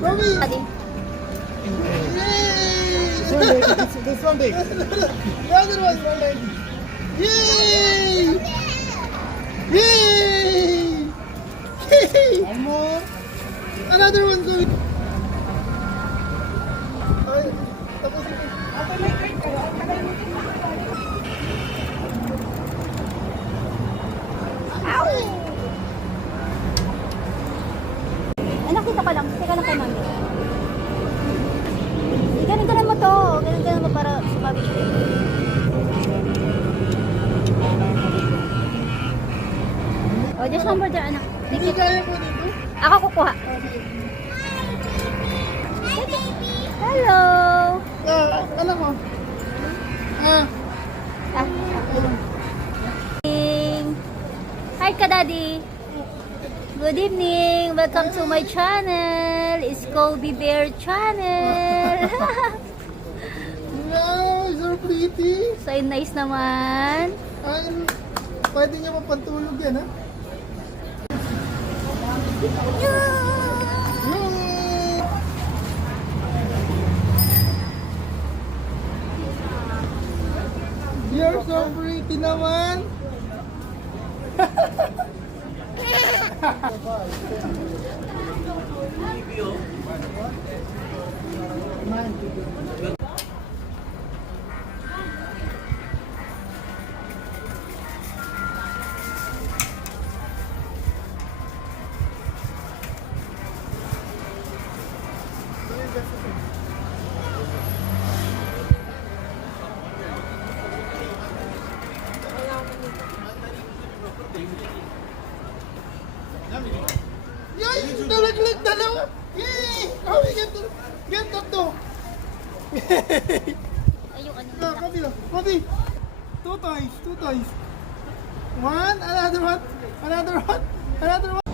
Mommy! Adi. Yay! This one big. The other one, one. Yay! Yay! Yay! One more. Another one going. Ay, tapos ito. Ay, nakita ko lang. Teka lang kay mami. Ganun-ganun mo to. Ganun-ganun mo para sumabi siya. Oh, just one more there, anak. Hindi kaya po dito. Ako kukuha. Hello! Ano ko? Ah, Ah. Hi ka, Daddy. Good evening. Welcome to my channel. It's Kobe Bear Channel. no, so pretty. So, nice naman. Ay, pwede niya mapantulog yan, ha? You're so pretty naman. Yay! Nalaglag dalawa! Yay! Oh, we get up to! Ay, yung ano. No, Kobe, Kobe! Two toys! One, another one, another one, another one!